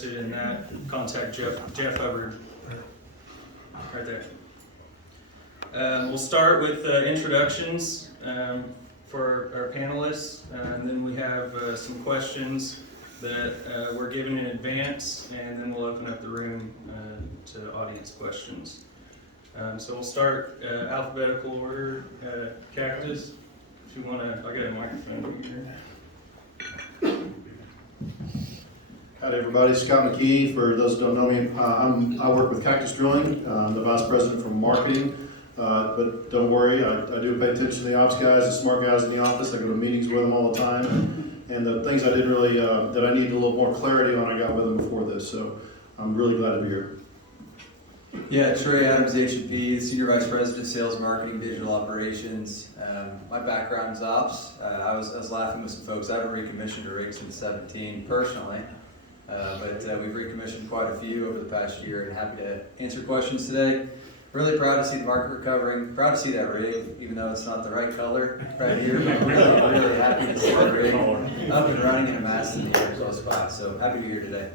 In that, contact Jeff Hubbard right there. We'll start with introductions for our panelists, and then we have some questions that were given in advance, and then we'll open up the room to audience questions. So we'll start alphabetical order. Cactus, if you want to, I got a microphone here. Hi everybody, Scott McKee. For those who don't know me, I work with Cactus Drilling. I'm the vice president for marketing. But don't worry, I do pay attention to the ops guys, the smart guys in the office. I go to meetings with them all the time. And the things I didn't really, that I need a little more clarity on, I got with them before this. So I'm really glad to be here. Yeah, Trey Adams, AFEs, Senior Vice President, Sales, Marketing, Digital Operations. My background is ops. I was laughing with some folks. I haven't recommissioned a rig since 17 personally. But we've recommissioned quite a few over the past year, and happy to answer questions today. Really proud to see the market recovering. Proud to see that rig, even though it's not the right color right here. But really happy to see the rig up and running in a mast in the air spot. So happy to be here today.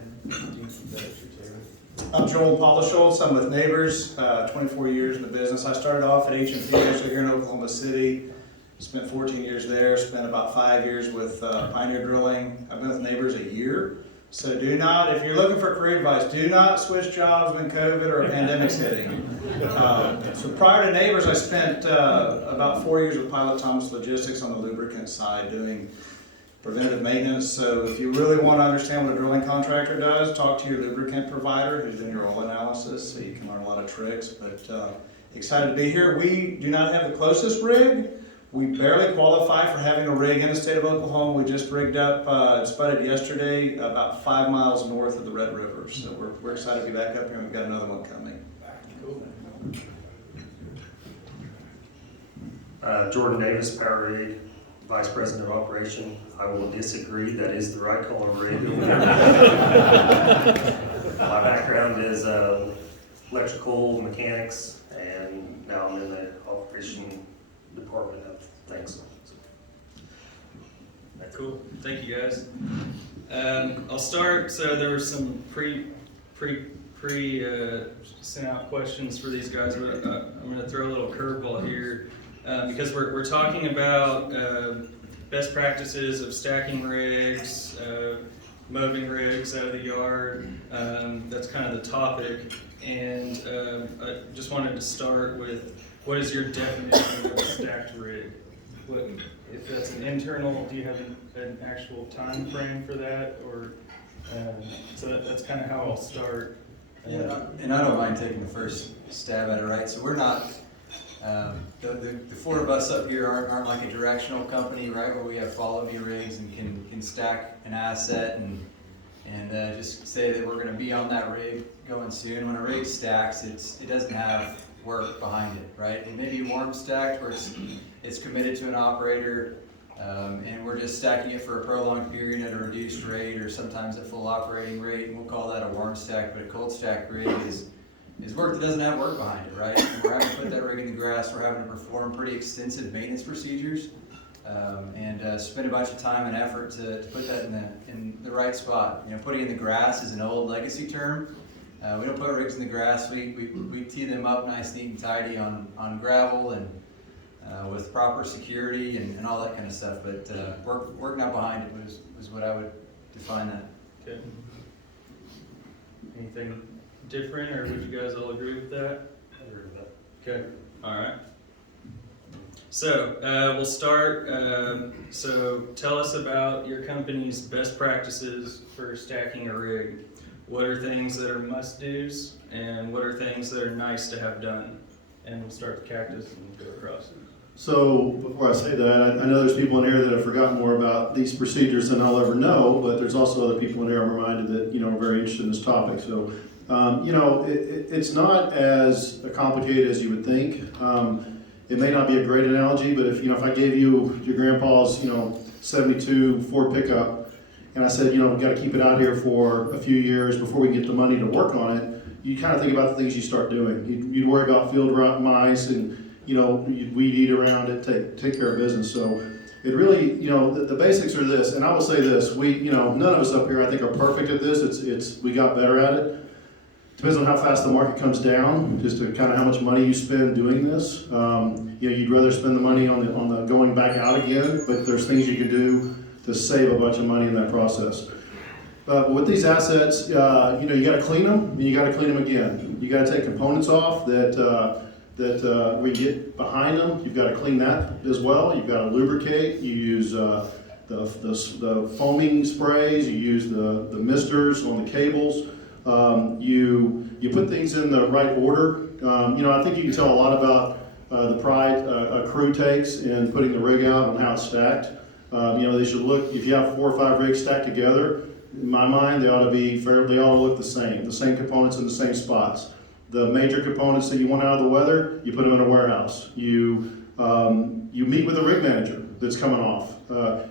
I'm Joel Polleschultz. I'm with Nabors, 24 years in the business. I started off at H&P actually here in Oklahoma City. Spent 14 years there. Spent about 5 years with Pioneer Drilling. I've been with Nabors a year. So do not, if you're looking for career advice, do not switch jobs when COVID or a pandemic's hitting. So prior to Nabors, I spent about 4 years with Pilot Thomas Logistics on the lubricant side doing preventative maintenance. So if you really want to understand what a drilling contractor does, talk to your lubricant provider who's doing your oil analysis so you can learn a lot of tricks. But excited to be here. We do not have the closest rig. We barely qualify for having a rig in the state of Oklahoma. We just rigged up, spudded yesterday, about 5 miles north of the Red River. So we're excited to be back up here, and we've got another one coming. Cool. Jorden Davis, Power Rig, Vice President of Operation. I will disagree, that is the right color rig. My background is electrical mechanics, and now I'm in the operation department of things. Cool. Thank you, guys. I'll start. So there were some sent out questions for these guys, but I'm going to throw a little curveball here because we're talking about best practices of stacking rigs, moving rigs out of the yard. That's kind of the topic, and I just wanted to start with, what is your definition of a stacked rig? What, if that's an internal, do you have an actual time frame for that, or so that's kind of how I'll start. Yeah, and I don't mind taking the first stab at it, right? So we're not, the four of us up here aren't like a directional company, right, where we have follow me rigs and can stack an asset and just say that we're going to be on that rig going soon. When a rig stacks, it doesn't have work behind it, right? It may be warm stacked where it's committed to an operator, and we're just stacking it for a prolonged period at a reduced rate or sometimes at full operating rate, and we'll call that a warm stack. But a cold stack rig is work that doesn't have work behind it, right? And we're having to put that rig in the grass. We're having to perform pretty extensive maintenance procedures and spend a bunch of time and effort to put that in the right spot. You know, putting in the grass is an old legacy term. We don't put rigs in the grass. We tee them up nice, neat, and tidy on gravel and with proper security and all that kind of stuff. But work not behind it was what I would define that. Okay. Anything different, or would you guys all agree with that? I agree with that. Okay. All right. So we'll start. So tell us about your company's best practices for stacking a rig. What are things that are must-dos, and what are things that are nice to have done? And we'll start with Cactus and go across. So before I say that, I know there's people in here that have forgotten more about these procedures than I'll ever know, but there's also other people in here I'm reminded that, are very interested in this topic. So, it's not as complicated as you would think. It may not be a great analogy, but if I gave you your grandpa's, 72 Ford pickup, and I said, we've got to keep it out here for a few years before we get the money to work on it, you kind of think about the things you start doing. You'd worry about field rot mice and, you'd weed eat around it, take care of business. So it really, the basics are this, and I will say this, none of us up here, I think, are perfect at this. We got better at it. Depends on how fast the market comes down, just to kind of how much money you spend doing this. You'd rather spend the money on the going back out again, but there's things you can do to save a bunch of money in that process. But with these assets, you got to clean them, and you got to clean them again. You got to take components off that we get behind them. You've got to clean that as well. You've got to lubricate. You use the foaming sprays. You use the misters on the cables. You put things in the right order. I think you can tell a lot about the pride a crew takes in putting the rig out and how it's stacked. They should look, if you have 4 or 5 rigs stacked together, in my mind, they ought to look the same components in the same spots. The major components that you want out of the weather, you put them in a warehouse. You meet with the rig manager that's coming off.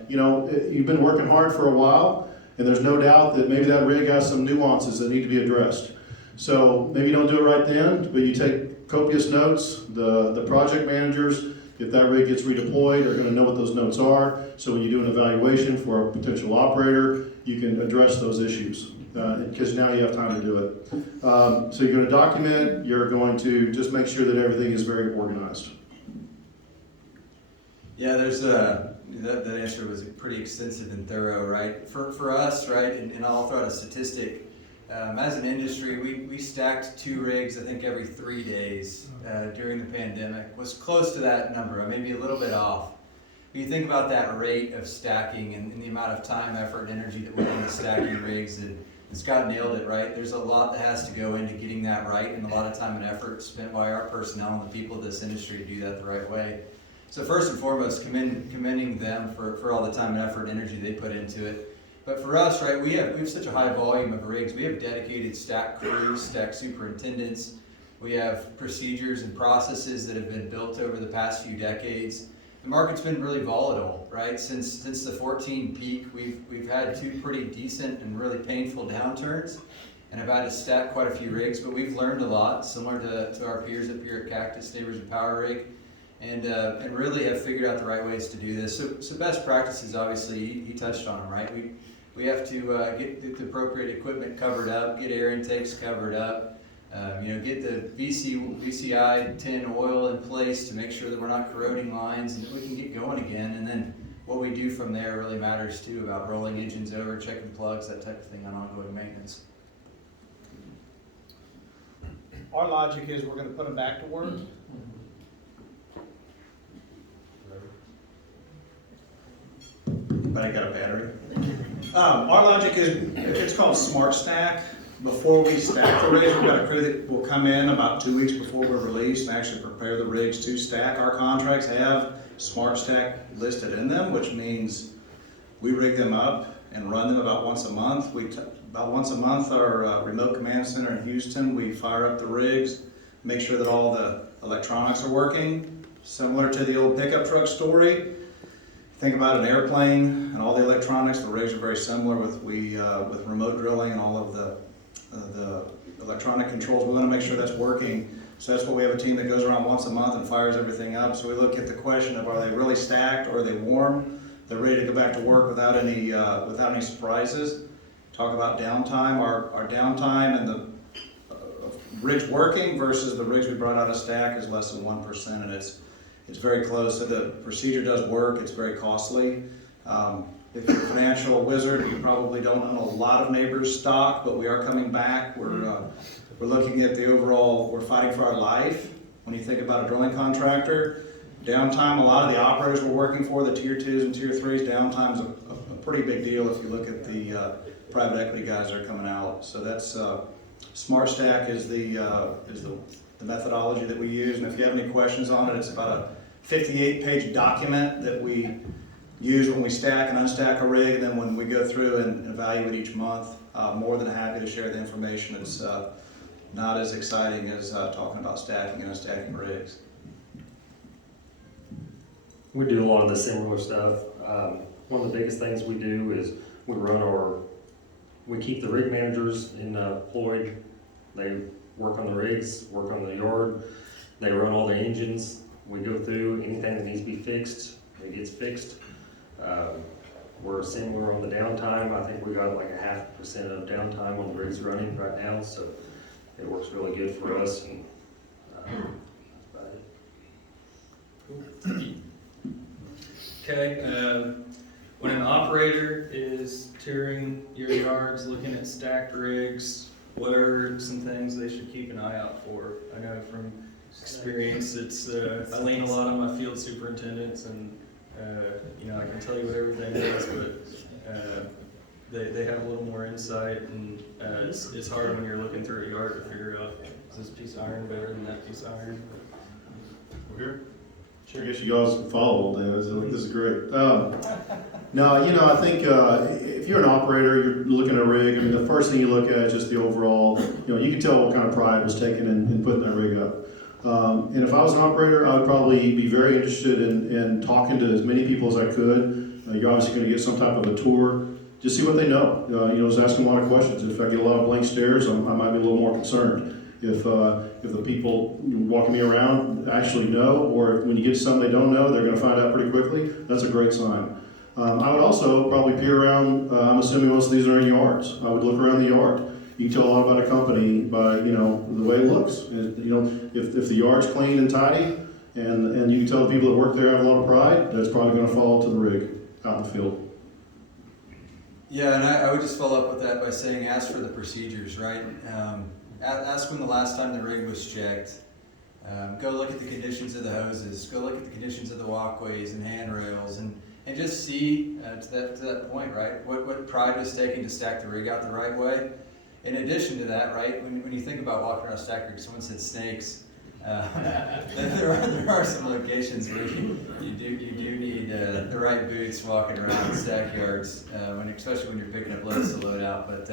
You've been working hard for a while, and there's no doubt that maybe that rig has some nuances that need to be addressed. So maybe you don't do it right then, but you take copious notes. The project managers, if that rig gets redeployed, are going to know what those notes are. So when you do an evaluation for a potential operator, you can address those issues because now you have time to do it. So you're going to document. You're going to just make sure that everything is very organized. Yeah, there's that answer was pretty extensive and thorough, right? For us, right, and I'll throw out a statistic. As an industry, we stacked 2 rigs, I think, every 3 days during the pandemic. Was close to that number, maybe a little bit off. When you think about that rate of stacking and the amount of time, effort, and energy that went into stacking rigs, and Scott nailed it, right? There's a lot that has to go into getting that right, and a lot of time and effort spent by our personnel and the people of this industry to do that the right way. So first and foremost, commending them for all the time and effort and energy they put into it. But for us, right, we have such a high volume of rigs. We have dedicated stack crews, stack superintendents. We have procedures and processes that have been built over the past few decades. The market's been really volatile, right? Since the 14 peak, we've had 2 pretty decent and really painful downturns, and have had to stack quite a few rigs. But we've learned a lot, similar to our peers up here at Cactus, Nabors and Power Rig, and really have figured out the right ways to do this. So best practices, obviously, he touched on them, right? We have to get the appropriate equipment covered up, get air intakes covered up, get the VCI tin oil in place to make sure that we're not corroding lines and that we can get going again. And then what we do from there really matters too, about rolling engines over, checking plugs, that type of thing on ongoing maintenance. Our logic is we're going to put them back to work. Anybody got a battery? Our logic is, it's called Smart Stack. Before we stack the rigs, we've got a crew that will come in about 2 weeks before we're released and actually prepare the rigs to stack. Our contracts have Smart Stack listed in them, which means we rig them up and run them about once a month. About once a month, our remote command center in Houston, we fire up the rigs, make sure that all the electronics are working. Similar to the old pickup truck story. Think about an airplane and all the electronics. The rigs are very similar with remote drilling and all of the electronic controls. We want to make sure that's working. So that's what we have a team that goes around once a month and fires everything up. So we look at the question of, are they really stacked or are they warm? They're ready to go back to work without any surprises. Talk about downtime. Our downtime and the rigs working versus the rigs we brought out of stack is less than 1%, and it's very close. So the procedure does work. It's very costly. If you're a financial wizard, you probably don't own a lot of Nabors stock, but we are coming back. We're looking at the overall, we're fighting for our life. When you think about a drilling contractor, downtime, a lot of the operators we're working for, the tier 2s and tier 3s, downtime is a pretty big deal if you look at the private equity guys that are coming out. So that's, Smart Stack is the methodology that we use. And if you have any questions on it, it's about a 58-page document that we use when we stack and unstack a rig, and then when we go through and evaluate each month. More than happy to share the information. It's not as exciting as talking about stacking and unstacking rigs. We do a lot of the similar stuff. One of the biggest things we do is we keep the rig managers employed. They work on the rigs, work on the yard. They run all the engines. We go through anything that needs to be fixed, it gets fixed. We're similar on the downtime. I think we got like 0.5% of downtime on the rigs running right now, so it works really good for us. And that's about it. Okay, when an operator is touring your yards, looking at stacked rigs, what are some things they should keep an eye out for? I know from experience, it's I lean a lot on my field superintendents, and you know, I can tell you what everything is, but they have a little more insight, and it's hard when you're looking through a yard to figure out, is this piece of iron better than that piece of iron? We're here. Sure. I guess you guys can follow all day. This is great. No, you know, I think if you're an operator, you're looking at a rig. I mean, the first thing you look at is just the overall. You know, you can tell what kind of pride was taken in putting that rig up. And if I was an operator, I would probably be very interested in talking to as many people as I could. You're obviously going to get some type of a tour. Just see what they know. You know, just ask them a lot of questions. If I get a lot of blank stares, I might be a little more concerned. If the people walking me around actually know, or when you get to something they don't know, they're going to find out pretty quickly, that's a great sign. I would also probably peer around. I'm assuming most of these are in yards. I would look around the yard. You can tell a lot about a company by, you know, the way it looks. And, you know, if the yard's clean and tidy, and you can tell the people that work there have a lot of pride, that's probably going to fall to the rig out in the field. Yeah, and I would just follow up with that by saying ask for the procedures, right? Ask when the last time the rig was checked. Go look at the conditions of the hoses. Go look at the conditions of the walkways and handrails, and just see to that point, right? What pride was taken to stack the rig out the right way. In addition to that, right, when you think about walking around stack rigs, someone said snakes. There are some locations where you do need the right boots walking around stack yards, especially when you're picking up loads to load out. But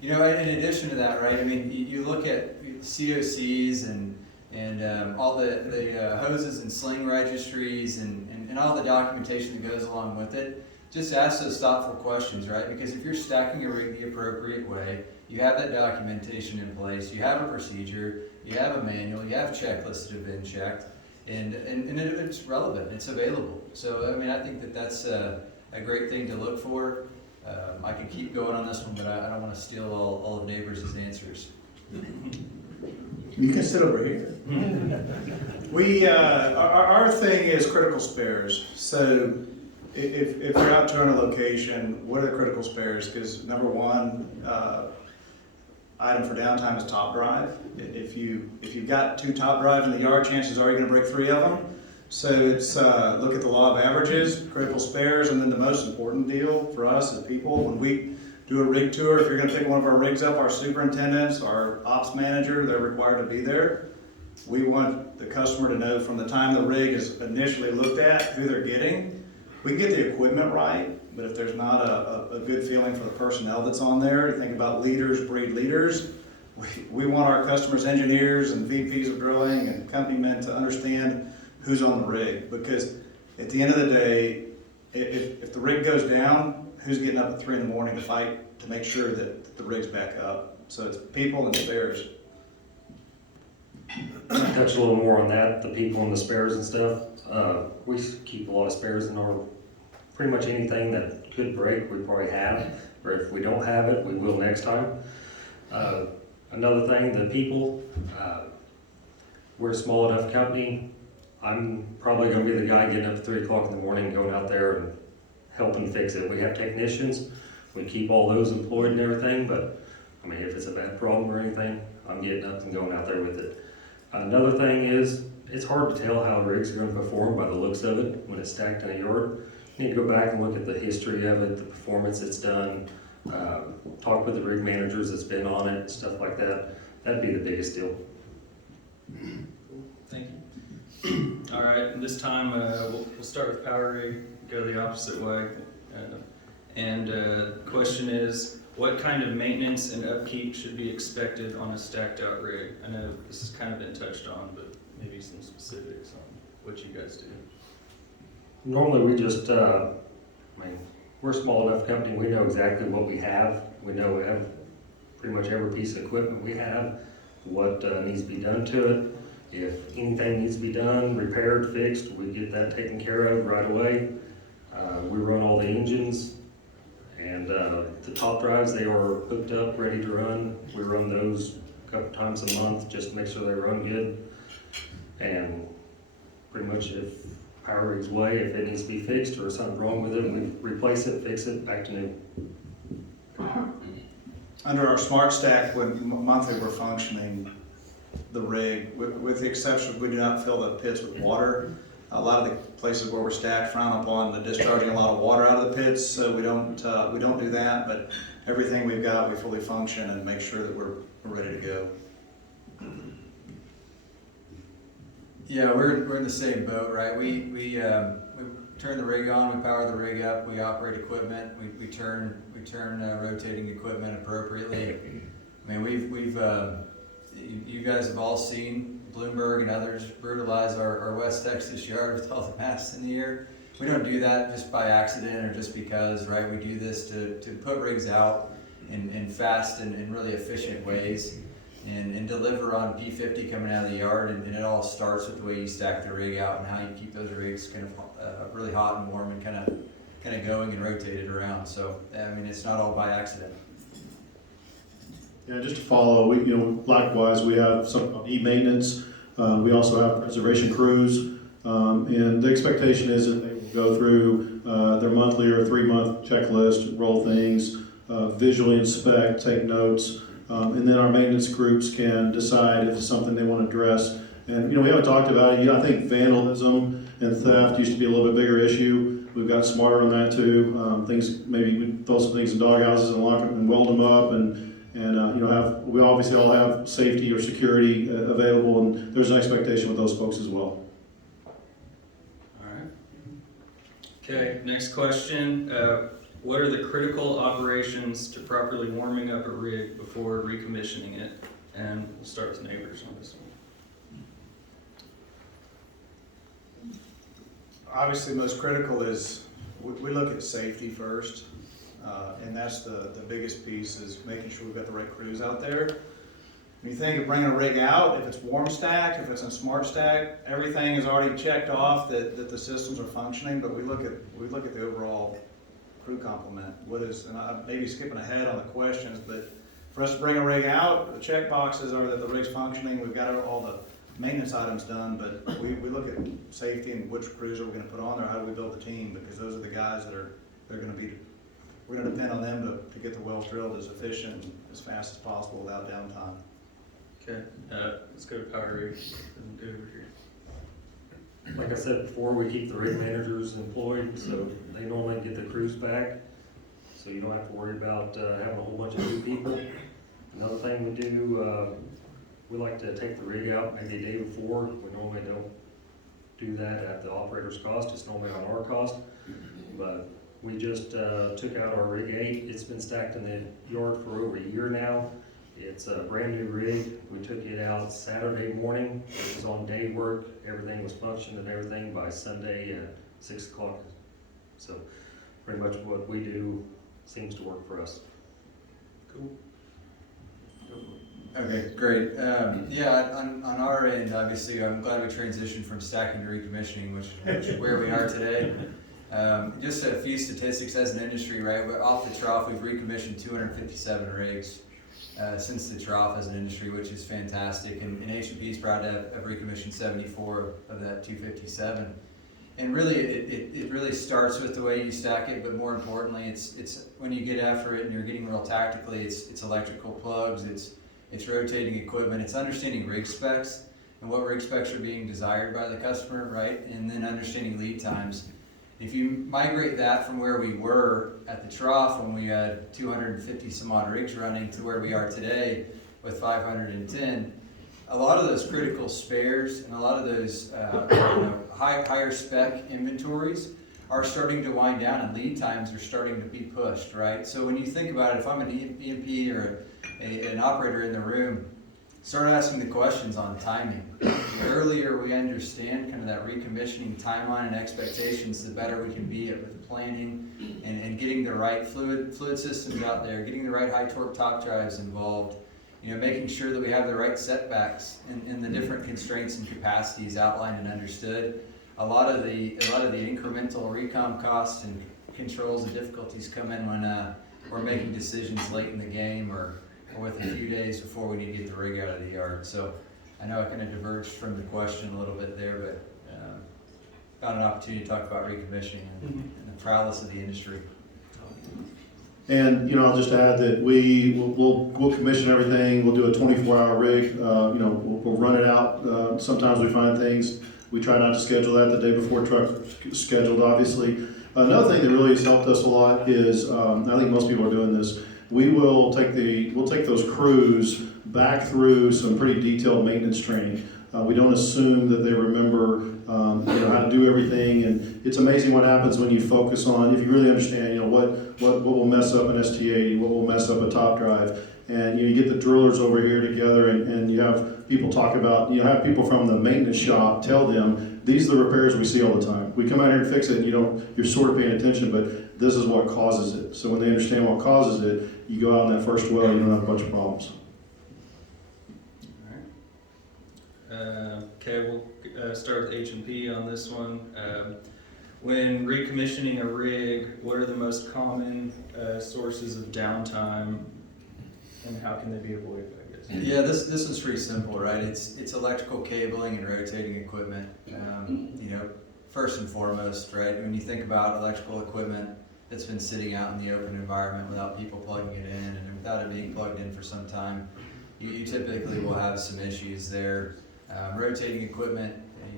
you know, in addition to that, right? I mean, you look at COCs and all the hoses and sling registries and all the documentation that goes along with it. Just ask those thoughtful questions, right? Because if you're stacking a rig the appropriate way, you have that documentation in place, you have a procedure, you have a manual, you have checklists that have been checked, and it's relevant, it's available. So, I mean, I think that's a great thing to look for. I could keep going on this one, but I don't want to steal all of Nabors' answers. You can sit over here. We, our thing is critical spares. So if you're out touring a location, what are the critical spares? Because number one, item for downtime is top drive. If you've got 2 top drives in the yard, chances are you're going to break 3 of them. So it's look at the law of averages, critical spares, and then the most important deal for us as people, when we do a rig tour, if you're going to pick one of our rigs up, our superintendents, our ops manager, they're required to be there. We want the customer to know from the time the rig is initially looked at who they're getting. We can get the equipment right, but if there's not a good feeling for the personnel that's on there, you think about leaders breed leaders. We want our customers' engineers and VPs of drilling and company men to understand who's on the rig, because at the end of the day, if the rig goes down, who's getting up at 3 in the morning to fight to make sure that the rig's back up? So it's people and spares. Touch a little more on that, the people and the spares and stuff. We keep a lot of spares in our, pretty much anything that could break, we probably have, or if we don't have it, we will next time. Another thing, the people, we're a small enough company. I'm probably going to be the guy getting up at 3 o'clock in the morning, going out there and helping fix it. We have technicians. We keep all those employed and everything, but I mean, if it's a bad problem or anything, I'm getting up and going out there with it. Another thing is, it's hard to tell how rigs are going to perform by the looks of it when it's stacked in a yard. You need to go back and look at the history of it, the performance it's done, talk with the rig managers that's been on it, stuff like that. That'd be the biggest deal. Thank you. All right, and this time we'll start with power rig, go the opposite way. And the question is, what kind of maintenance and upkeep should be expected on a stacked out rig? I know this has kind of been touched on, but maybe some specifics on what you guys do. Normally we just, I mean, we're a small enough company, we know exactly what we have. We know we have pretty much every piece of equipment we have, what needs to be done to it. If anything needs to be done, repaired, fixed, we get that taken care of right away. We run all the engines, and the top drives, they are hooked up, ready to run. We run those a couple times a month just to make sure they run good. And pretty much if power rig's way, if it needs to be fixed or something's wrong with it, we replace it, fix it, back to new. Under our smart stack, when monthly we're functioning the rig, with the exception we do not fill the pits with water. A lot of the places where we're stacked frown upon the discharging a lot of water out of the pits, so we don't do that. But everything we've got, we fully function and make sure that we're ready to go. Yeah, we're in the same boat, right? We turn the rig on, we power the rig up, we operate equipment, we turn rotating equipment appropriately. I mean, you guys have all seen Bloomberg and others brutalize our West Texas yard with all the masts in the air. We don't do that just by accident or just because, right? We do this to put rigs out in fast and really efficient ways and deliver on P50 coming out of the yard. And it all starts with the way you stack the rig out and how you keep those rigs kind of really hot and warm and kind of going and rotated around. So, I mean, it's not all by accident. Yeah, just to follow, likewise, we have something called e-maintenance. We also have preservation crews, and the expectation is that they will go through their monthly or 3-month checklist, roll things, visually inspect, take notes, and then our maintenance groups can decide if it's something they want to address. And we haven't talked about it. I think vandalism and theft used to be a little bit bigger issue. We've got smarter on that too. Maybe we throw some things in doghouses and lock them and weld them up, and we obviously all have safety or security available, and there's an expectation with those folks as well. All right. Okay, next question. What are the critical operations to properly warming up a rig before recommissioning it? And we'll start with Nabors on this one. Obviously, most critical is we look at safety first. And that's the biggest piece, is making sure we've got the right crews out there. When you think of bringing a rig out, if it's warm stacked, if it's in smart stack, everything is already checked off that the systems are functioning, but we look at the overall crew complement. And I may be skipping ahead on the questions, but for us to bring a rig out, the check boxes are that the rig's functioning, we've got all the maintenance items done, but we look at safety and which crews are we gonna put on there, how do we build the team, because those are the guys we're going to depend on them to get the well drilled as efficient and as fast as possible without downtime. Okay, let's go to power rig and go over here. Like I said before, we keep the rig managers employed, so they normally get the crews back. So you don't have to worry about having a whole bunch of new people. Another thing we do, we like to take the rig out maybe a day before. We normally don't do that at the operator's cost. It's normally on our cost. But we just took out our rig 8. It's been stacked in the yard for over a year now. It's a brand new rig. We took it out Saturday morning. It was on day work. Everything was functioning and everything by Sunday at 6 o'clock. So pretty much what we do seems to work for us. Cool. Okay, great. Yeah, on our end, obviously, I'm glad we transitioned from stacking to recommissioning, which is where we are today. Just a few statistics as an industry, right? Off the trough, we've recommissioned 257 rigs since the trough as an industry, which is fantastic. And H&P's proud to have recommissioned 74 of that 257. And really, it really starts with the way you stack it, but more importantly, it's when you get after it and you're getting real tactically, it's electrical plugs, it's rotating equipment, it's understanding rig specs and what rig specs are being desired by the customer, right? And then understanding lead times. If you migrate that from where we were at the trough when we had 250 some odd rigs running to where we are today with 510, a lot of those critical spares and a lot of those higher spec inventories are starting to wind down and lead times are starting to be pushed, right? So when you think about it, if I'm an E&P or an operator in the room, start asking the questions on timing. The earlier we understand kind of that recommissioning timeline and expectations, the better we can be at with planning and getting the right fluid systems out there, getting the right high torque top drives involved, making sure that we have the right setbacks and the different constraints and capacities outlined and understood. a lot of the incremental recom costs and controls and difficulties come in when we're making decisions late in the game or with a few days before we need to get the rig out of the yard. So I know I kind of diverged from the question a little bit there, but found an opportunity to talk about recommissioning and the prowess of the industry. And, I'll just add that we'll commission everything, we'll do a 24-hour rig, we'll run it out. Sometimes we find things, we try not to schedule that the day before truck scheduled, obviously. Another thing that really has helped us a lot is, I think most people are doing this, we'll take those crews back through some pretty detailed maintenance training. We don't assume that they remember, how to do everything, and it's amazing what happens when you focus on, if you really understand, what will mess up an ST80, what will mess up a top drive, and you get the drillers over here together, and you have people talk about, have people from the maintenance shop tell them, these are the repairs we see all the time. We come out here and fix it, and you're sort of paying attention, but this is what causes it. So when they understand what causes it, you go out in that first well, you don't have a bunch of problems. Okay, we'll start with H&P on this one. When recommissioning a rig, what are the most common sources of downtime, and how can they be avoided, I guess? Yeah, this is pretty simple, right? It's electrical cabling and rotating equipment. First and foremost, right? When you think about electrical equipment that's been sitting out in the open environment without people plugging it in and without it being plugged in for some time, you typically will have some issues there. Rotating equipment,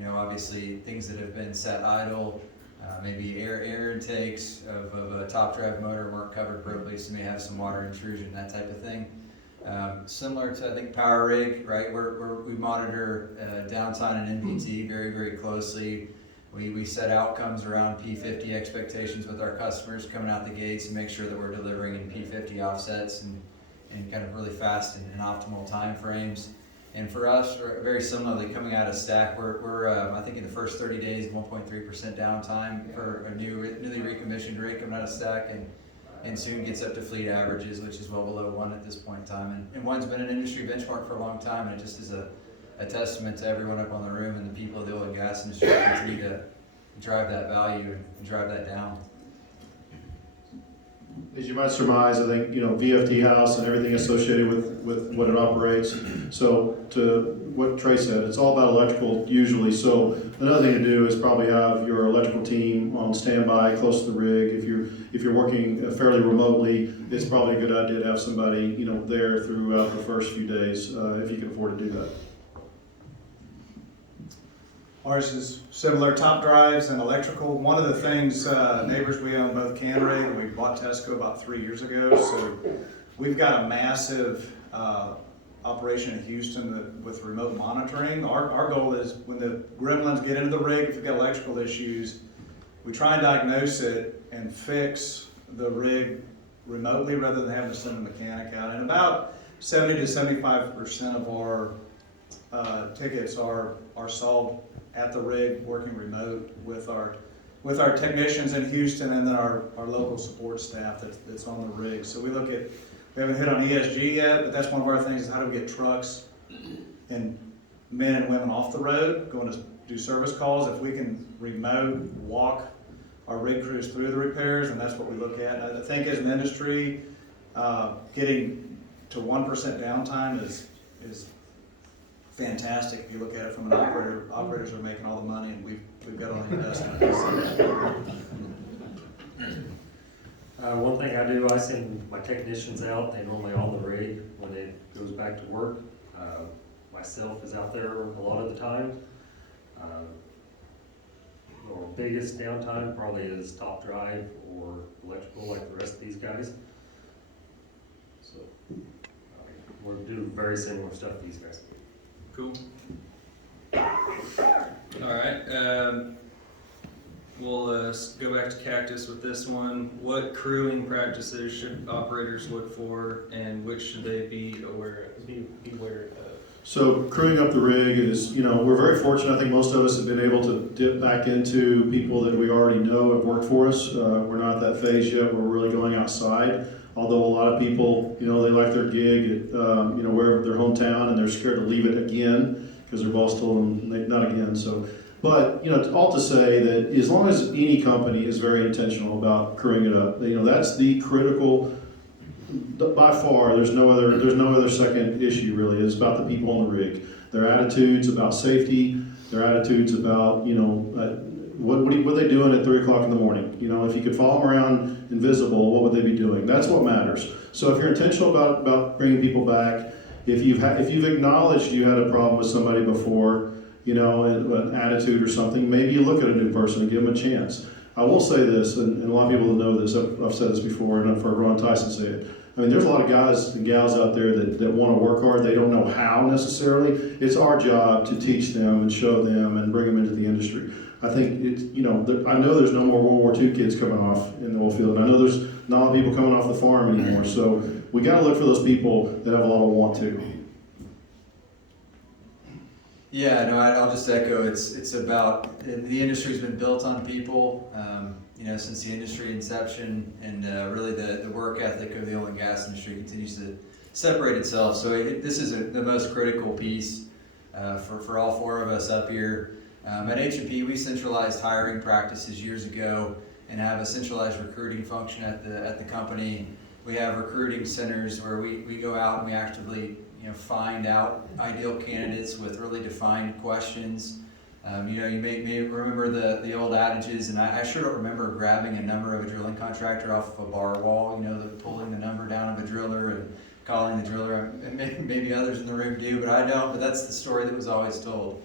obviously things that have been sat idle, maybe air intakes of a top drive motor weren't covered properly, so you may have some water intrusion, that type of thing. Similar to, I think, power rig, right? We monitor downtime and NPT very, very closely. We set outcomes around P50 expectations with our customers coming out the gates and make sure that we're delivering in P50 offsets and kind of really fast and optimal time frames. And for us, very similarly, coming out of stack, we're I think in the first 30 days, 1.3% downtime for a newly recommissioned rig coming out of stack, and soon gets up to fleet averages, which is well below 1 at this point in time. And 1's been an industry benchmark for a long time, and it just is a testament to everyone up on the room and the people of the oil and gas industry who continue to drive that value and drive that down. As you might surmise, I think, VFD house and everything associated with what it operates. So to what Trey said, it's all about electrical usually. So another thing to do is probably have your electrical team on standby close to the rig. If you're working fairly remotely, it's probably a good idea to have somebody, there throughout the first few days, if you can afford to do that. Ours is similar, top drives and electrical. One of the things, Nabors, we own both Canrig, and we bought Tesco about 3 years ago. So we've got a massive operation in Houston with remote monitoring. Our goal is when the gremlins get into the rig, if we've got electrical issues, we try and diagnose it and fix the rig remotely rather than having to send a mechanic out. And about 70 to 75% of our tickets are solved at the rig, working remote with our technicians in Houston, and then our local support staff that's on the rig. So we haven't hit on ESG yet, but that's one of our things is how do we get trucks and men and women off the road going to do service calls. If we can remote walk our rig crews through the repairs, and that's what we look at. I think as an industry, getting to 1% downtime is fantastic. If you look at it from an operator, operators are making all the money, and we've got all the investment. One thing I do, I send my technicians out. They normally on the rig when it goes back to work. Myself is out there a lot of the time. Our biggest downtime probably is top drive or electrical, like the rest of these guys. So we're doing very similar stuff to these guys. Cool. All right. We'll go back to Cactus with this one. What crewing practices should operators look for, and which should they be aware of? So crewing up the rig is, we're very fortunate. I think most of us have been able to dip back into people that we already know have worked for us. We're not at that phase yet where we're really going outside. Although a lot of people, they like their gig at, wherever their hometown, and they're scared to leave it again because their boss told them not again. So, But, you know, all to say that as long as any company is very intentional about crewing it up, you know, that's the critical, by far, there's no other second issue really. It's about the people on the rig. Their attitudes about safety, their attitudes about, you know, what are they doing at 3 o'clock in the morning? You know, if you could follow them around invisible, what would they be doing? That's what matters. So if you're intentional about bringing people back, if you've acknowledged you had a problem with somebody before, you know, an attitude or something, maybe you look at a new person and give them a chance. I will say this, and a lot of people know this, I've said this before, and I've heard Ron Tyson say it. I mean, there's a lot of guys and gals out there that want to work hard. They don't know how necessarily. It's our job to teach them and show them and bring them into the industry. I think it's, you know, I know there's no more World War II kids coming off in the oil field, and I know there's not a lot of people coming off the farm anymore. So we got to look for those people that have a lot of want to. Yeah, no, I'll just echo. It's about the industry's been built on people, you know, since the industry inception, and really the work ethic of the oil and gas industry continues to separate itself. So this is the most critical piece for all four of us up here. At H&P, we centralized hiring practices years ago and have a centralized recruiting function at the company. We have recruiting centers where we go out and we actively, you know, find out ideal candidates with really defined questions. You know, you may remember the old adages, and I sure don't remember grabbing a number of a drilling contractor off of a bar wall, you know, pulling the number down of a driller and calling the driller. And maybe others in the room do, but I don't, but that's the story that was always told.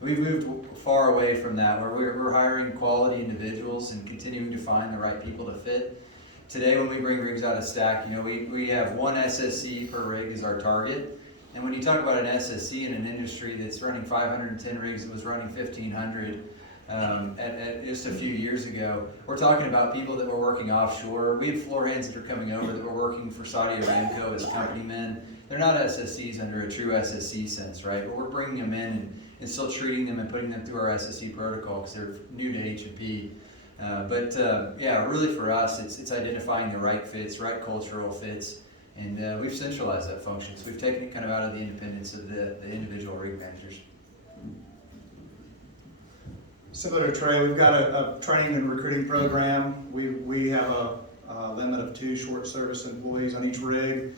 We've moved far away from that, where we're hiring quality individuals and continuing to find the right people to fit. Today, when we bring rigs out of stack, you know, we have one SSC per rig is our target. And when you talk about an SSC in an industry that's running 510 rigs, it was running 1,500 at just a few years ago, we're talking about people that were working offshore. We have floor hands that are coming over that were working for Saudi Aramco as company men. They're not SSCs under a true SSC sense, right? But we're bringing them in and still treating them and putting them through our SSC protocol because they're new to H&P. Yeah, really for us, it's identifying the right fits, right cultural fits, and we've centralized that function. So we've taken it kind of out of the independence of the individual rig managers. Similar to Trey, we've got a training and recruiting program. We have a limit of 2 short service employees on each rig.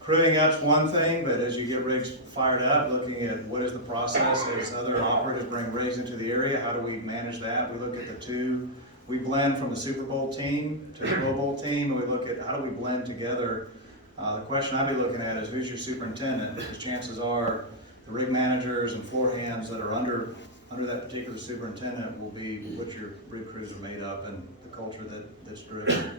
Crewing up's one thing, but as you get rigs fired up, looking at what is the process as other operators bring rigs into the area, how do we manage that? We look at the 2. We blend from the Super Bowl team to the Pro Bowl team, and we look at how do we blend together. The question I'd be looking at is who's your superintendent, because chances are the rig managers and floor hands that are under that particular superintendent will be what your rig crews are made up and the culture that's driven.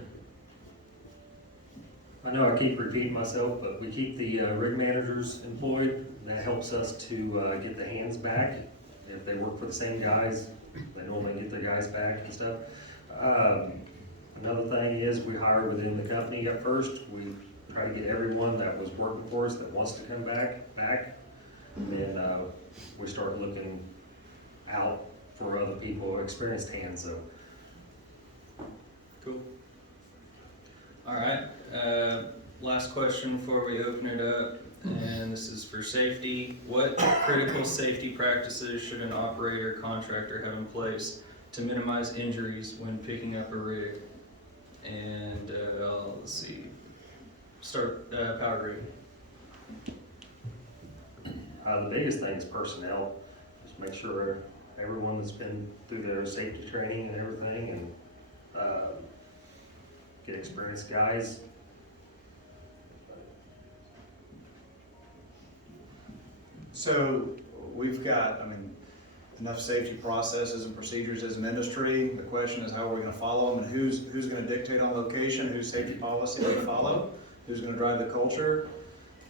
I know I keep repeating myself, but we keep the rig managers employed. That helps us to get the hands back. If they work for the same guys, they normally get their guys back and stuff. Another thing is we hire within the company at first. We try to get everyone that was working for us that wants to come back. And then we start looking out for other people, experienced hands. So. Cool. All right, last question before we open it up, and this is for safety. What critical safety practices should an operator contractor have in place to minimize injuries when picking up a rig? And let's see, start power rig. The biggest thing is personnel. Just make sure everyone that's been through their safety training and everything, and get experienced guys. So we've got, enough safety processes and procedures as an industry. The question is how are we going to follow them, and who's going to dictate on location, whose safety policy we follow, who's going to drive the culture.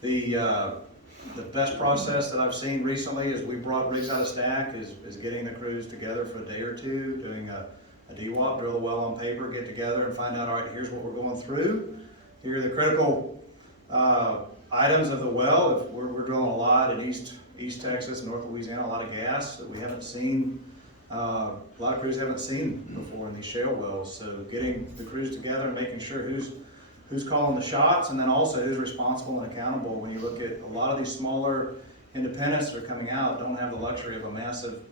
The best process that I've seen recently is we brought rigs out of stack is getting the crews together for a day or two, doing a DWAP, drill a well on paper, get together and find out, all right, here's what we're going through. Here are the critical items of the well. If we're drilling a lot in East Texas, North Louisiana, a lot of gas that we haven't seen, a lot of crews haven't seen before in these shale wells. So getting the crews together and making sure who's calling the shots, and then also who's responsible and accountable. When you look at a lot of these smaller independents that are coming out, don't have the luxury of a massive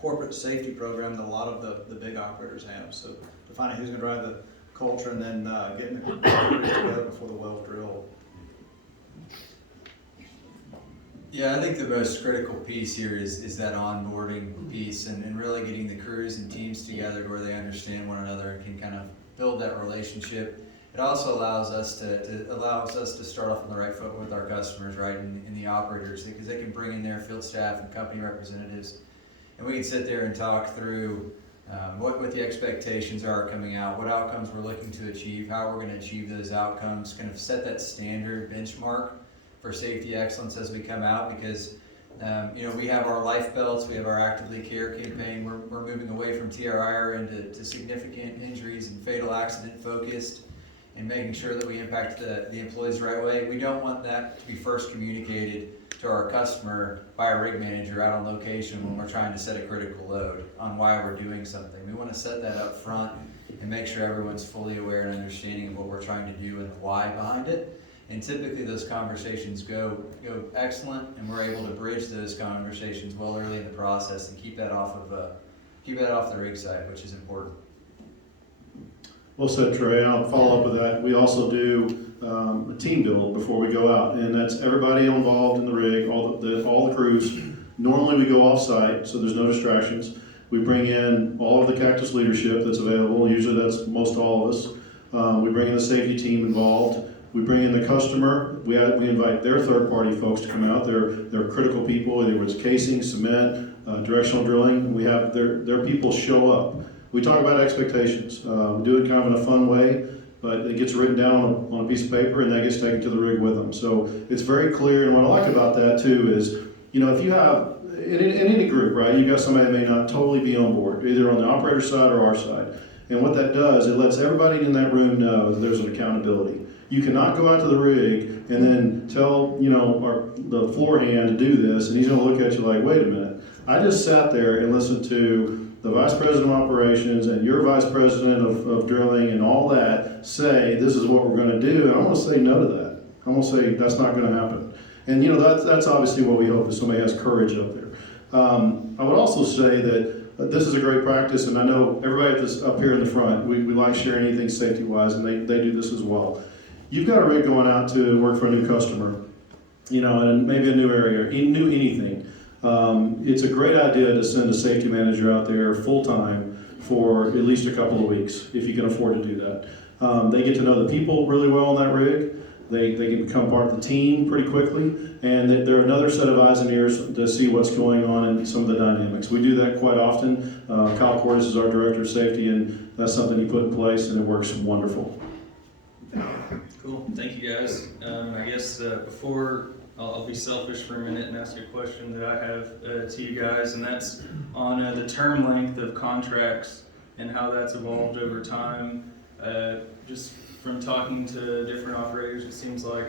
corporate safety program that a lot of the big operators have. So defining who's gonna drive the culture and then getting the operators together before the well's drilled. Yeah, I think the most critical piece here is that onboarding piece and really getting the crews and teams together to where they understand one another and can kind of build that relationship. It also allows us to start off on the right foot with our customers, right, and the operators, because they can bring in their field staff and company representatives, and we can sit there and talk through what the expectations are coming out, what outcomes we're looking to achieve, how we're going to achieve those outcomes, kind of set that standard benchmark for safety excellence as we come out, because we have our life belts, we have our actively care campaign, we're moving away from TRIR into significant injuries and fatal accident focused, and making sure that we impact the employees the right way. We don't want that to be first communicated to our customer by a rig manager out on location when we're trying to set a critical load on why we're doing something. We want to set that up front and make sure everyone's fully aware and understanding of what we're trying to do and the why behind it. And typically those conversations go excellent, and we're able to bridge those conversations well early in the process and keep that off the rig side, which is important. Well said, Trey. I'll follow up with that. We also do a team build before we go out, and that's everybody involved in the rig, all the crews. Normally we go off-site, so there's no distractions. We bring in all of the Cactus leadership that's available. Usually that's most all of us. We bring in the safety team involved. We bring in the customer. We invite their third-party folks to come out. They're critical people, whether it's casing, cement, directional drilling. We have their people show up. We talk about expectations. We do it kind of in a fun way, but it gets written down on a piece of paper and that gets taken to the rig with them. So it's very clear, and what I like about that too is, if you have, in any group, right, you've got somebody that may not totally be on board, either on the operator side or our side. And what that does, it lets everybody in that room know that there's an accountability. You cannot go out to the rig and then tell, the floor hand to do this, and he's gonna look at you like, wait a minute, I just sat there and listened to the vice president of operations and your vice president of drilling and all that say, this is what we're gonna do, and I'm gonna say no to that. I'm gonna say that's not gonna happen. And that's obviously what we hope, is somebody has courage up there. I would also say that this is a great practice, and I know everybody up here in the front, we like sharing anything safety-wise, and they do this as well. You've got a rig going out to work for a new customer, in maybe a new area, new anything. It's a great idea to send a safety manager out there full-time for at least a couple of weeks, if you can afford to do that. They get to know the people really well on that rig. They can become part of the team pretty quickly, and they're another set of eyes and ears to see what's going on in some of the dynamics. We do that quite often. Kyle Cordes is our director of safety, and that's something he put in place, and it works wonderful. Cool, thank you guys. I guess before I'll be selfish for a minute and ask a question that I have to you guys, and that's on the term length of contracts and how that's evolved over time. Just from talking to different operators, it seems like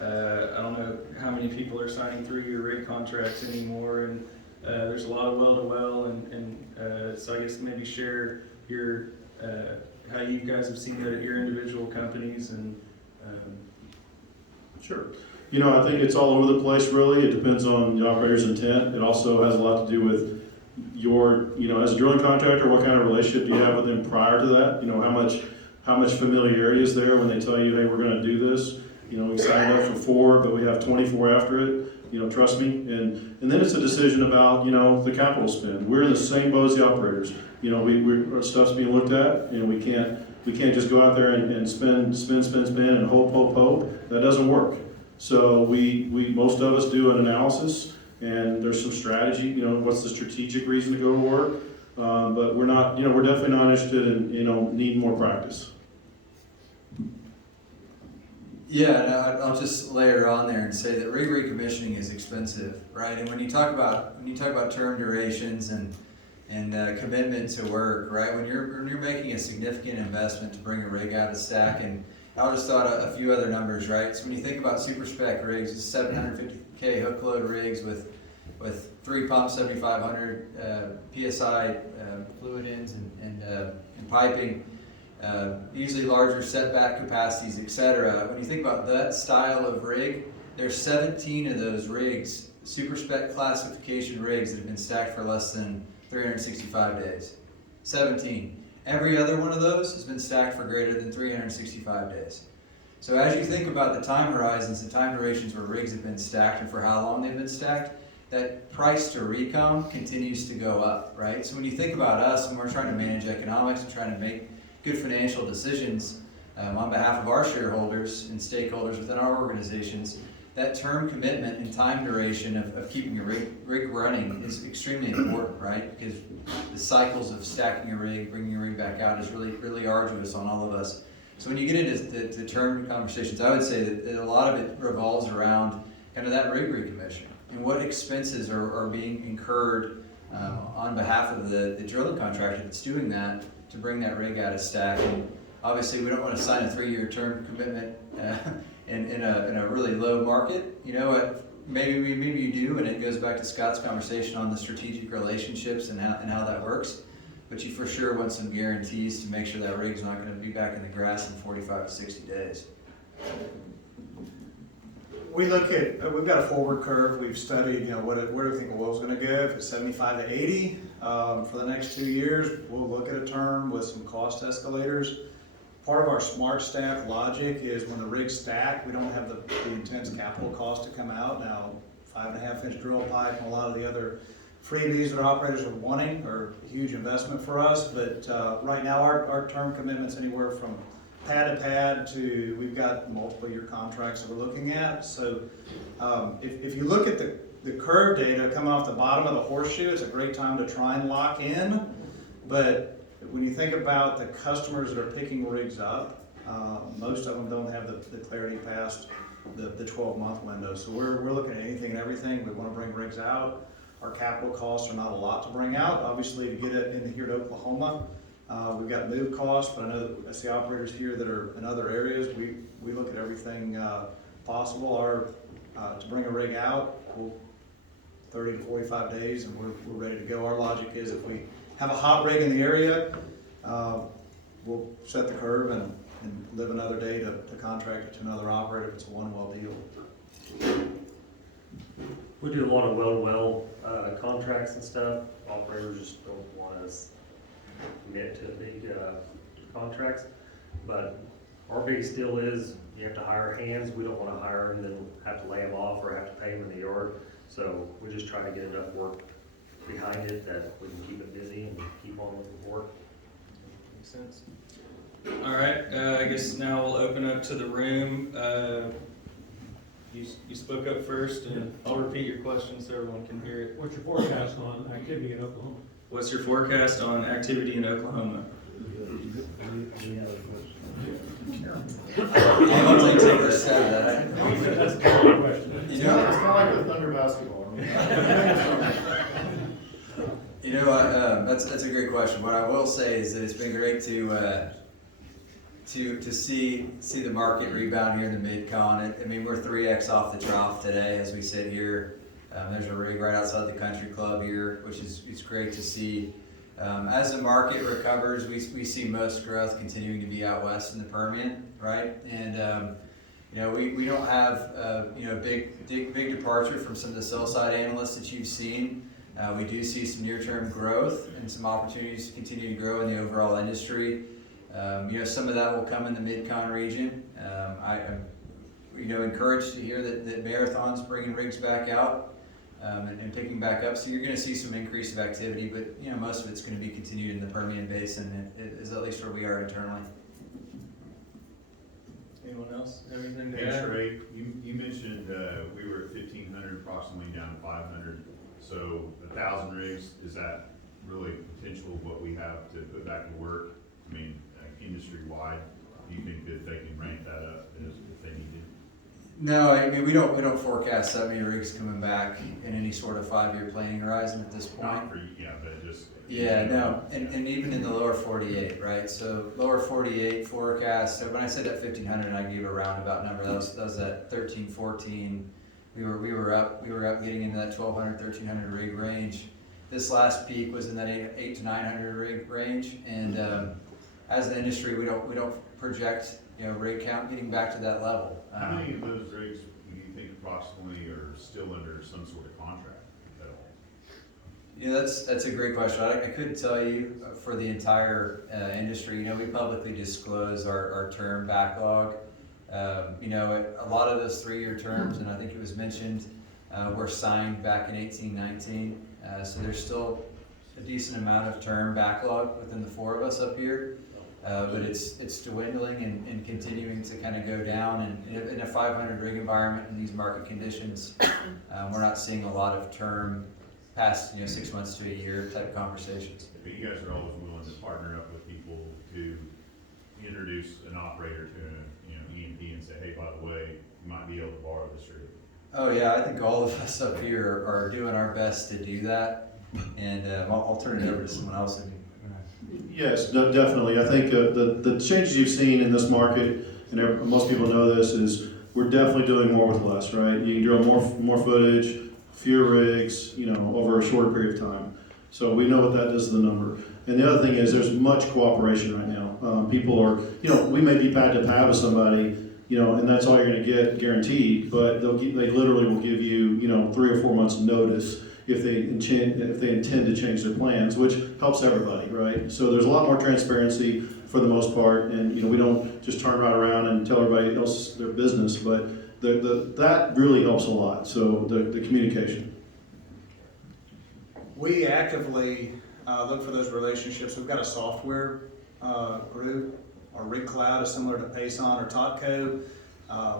I don't know how many people are signing 3-year rig contracts anymore, and there's a lot of well-to-well, and so I guess maybe share your how you guys have seen that at your individual companies and. Sure. I think it's all over the place, really. It depends on the operator's intent. It also has a lot to do with your, as a drilling contractor, what kind of relationship do you have with them prior to that? How much familiarity is there when they tell you, hey, we're going to do this? We signed up for 4, but we have 24 after it. Trust me. And then it's a decision about, the capital spend. We're in the same boat as the operators. Our stuff's being looked at, and we can't just go out there and spend and hope. That doesn't work. So we most of us do an analysis, and there's some strategy. What's the strategic reason to go to work? But we're not. We're definitely not interested in needing more practice. Yeah, I'll just layer on there and say that rig recommissioning is expensive, right? And when you talk about term durations and commitment to work, right? When you're making a significant investment to bring a rig out of stack, and I'll just throw out a few other numbers, right? So when you think about super spec rigs, it's 750K hook load rigs with 3 pumps, 7,500 PSI fluid ends and piping, usually larger setback capacities, etc. When you think about that style of rig, there's 17 of those rigs, super spec classification rigs, that have been stacked for less than 365 days. 17. Every other one of those has been stacked for greater than 365 days. So as you think about the time horizons, the time durations where rigs have been stacked and for how long they've been stacked, that price to recom continues to go up, right? So when you think about us and we're trying to manage economics and trying to make good financial decisions on behalf of our shareholders and stakeholders within our organizations, that term commitment and time duration of keeping a rig running is extremely important, right? Because the cycles of stacking a rig, bringing a rig back out is really, really arduous on all of us. So when you get into the term conversations, I would say that a lot of it revolves around kind of that rig recommission and what expenses are being incurred on behalf of the drilling contractor that's doing that to bring that rig out of stack. And obviously, we don't want to sign a 3-year term commitment in a really low market. You know what? Maybe you do, and it goes back to Scott's conversation on the strategic relationships and how that works. But you for sure want some guarantees to make sure that rig's not going to be back in the grass in 45 to 60 days. We look at, we've got a forward curve. We've studied, where do we think oil's going to go? If it's 75 to 80 for the next 2 years, we'll look at a term with some cost escalators. Part of our smart stack logic is when the rig's stacked, we don't have the intense capital cost to come out. Now, 5.5-inch drill pipe and a lot of the other freebies that operators are wanting are a huge investment for us. But right now, our term commitments anywhere from pad to pad to, we've got multiple year contracts that we're looking at. So if you look at the curve data coming off the bottom of the horseshoe, it's a great time to try and lock in. But when you think about the customers that are picking rigs up, most of them don't have the clarity past the 12-month window. So we're looking at anything and everything. We want to bring rigs out. Our capital costs are not a lot to bring out. Obviously, to get it in here to Oklahoma, we've got move costs, but I know that I see operators here that are in other areas. We look at everything possible. To bring a rig out, 30 to 45 days, and we're ready to go. Our logic is if we have a hot rig in the area, we'll set the curve and live another day to contract it to another operator if it's a one-well deal. We do a lot of well contracts and stuff. Operators just don't want us to commit to big contracts. But our biggest deal is you have to hire hands. We don't want to hire them and then have to lay them off or have to pay them in the yard. So we just try to get enough work behind it that we can keep it busy and keep on with the work. Makes sense. All right, I guess now we'll open up to the room. You spoke up first, and I'll repeat your question so everyone can hear it. What's your forecast on activity in Oklahoma? What's your forecast on activity in Oklahoma? I'll take the first stab at that. That's a good question. You know, It's kind of like the Thunder basketball. That's a great question. What I will say is that it's been great to see the market rebound here in the Midcon. I mean, we're 3x off the trough today as we sit here. There's a rig right outside the country club here, which is it's great to see. As the market recovers, we see most growth continuing to be out west in the Permian, right? And we don't have big departure from some of the sell side analysts that you've seen. We do see some near-term growth and some opportunities to continue to grow in the overall industry. Some of that will come in the Midcon region. I'm encouraged to hear that Marathon's bringing rigs back out and picking back up. So you're going to see some increase of activity, but most of it's going to be continued in the Permian Basin. It is at least where we are internally. Anyone else have anything to Hey add? Trey, you mentioned we were at 1,500, approximately down to 500. So 1,000 rigs, is that really potential of what we have to put back to work? I mean, industry-wide, do you think that they can ramp that up if they need to? No, I mean we don't forecast that many rigs coming back in any sort of 5-year planning horizon at this point. Not for, but just. Yeah, no, and even in the lower 48, right? So lower 48 forecast. So when I said that 1,500, I gave a roundabout number. That was at 13, 14. We were up getting into that 1,200, 1,300 rig range. This last peak was in that 8 to 900 rig range, and as the industry, we don't project rig count getting back to that level. How many of those rigs do you think approximately are still under some sort of contract at all? Yeah, that's a great question. I couldn't tell you for the entire industry. You know, we publicly disclose our term backlog. You know, a lot of those 3-year terms, and I think it was mentioned, were signed back in 1819. So there's still a decent amount of term backlog within the 4 of us up here. But it's dwindling and continuing to kind of go down. And in a 500 rig environment in these market conditions, we're not seeing a lot of term past 6 months to a year type conversations. But you guys are always willing to partner up with people to introduce an operator to an E&P and say, hey, by the way, you might be able to borrow this rig. Oh yeah, I think all of us up here are doing our best to do that. And I'll turn it over to someone else. Yes, definitely. I think the changes you've seen in this market, and most people know this, is we're definitely doing more with less, right? You can drill more footage, fewer rigs, over a shorter period of time. So we know what that does to the number. And the other thing is there's much cooperation right now. People are, we may be pad to pad with somebody, and that's all you're going to get guaranteed, but they literally will give you, 3 or 4 months notice if they intend to change their plans, which helps everybody, right? So there's a lot more transparency for the most part, and we don't just turn right around and tell everybody else their business, but that really helps a lot. So the communication. We actively look for those relationships. We've got a software group. Our rig cloud is similar to Payson or Totco.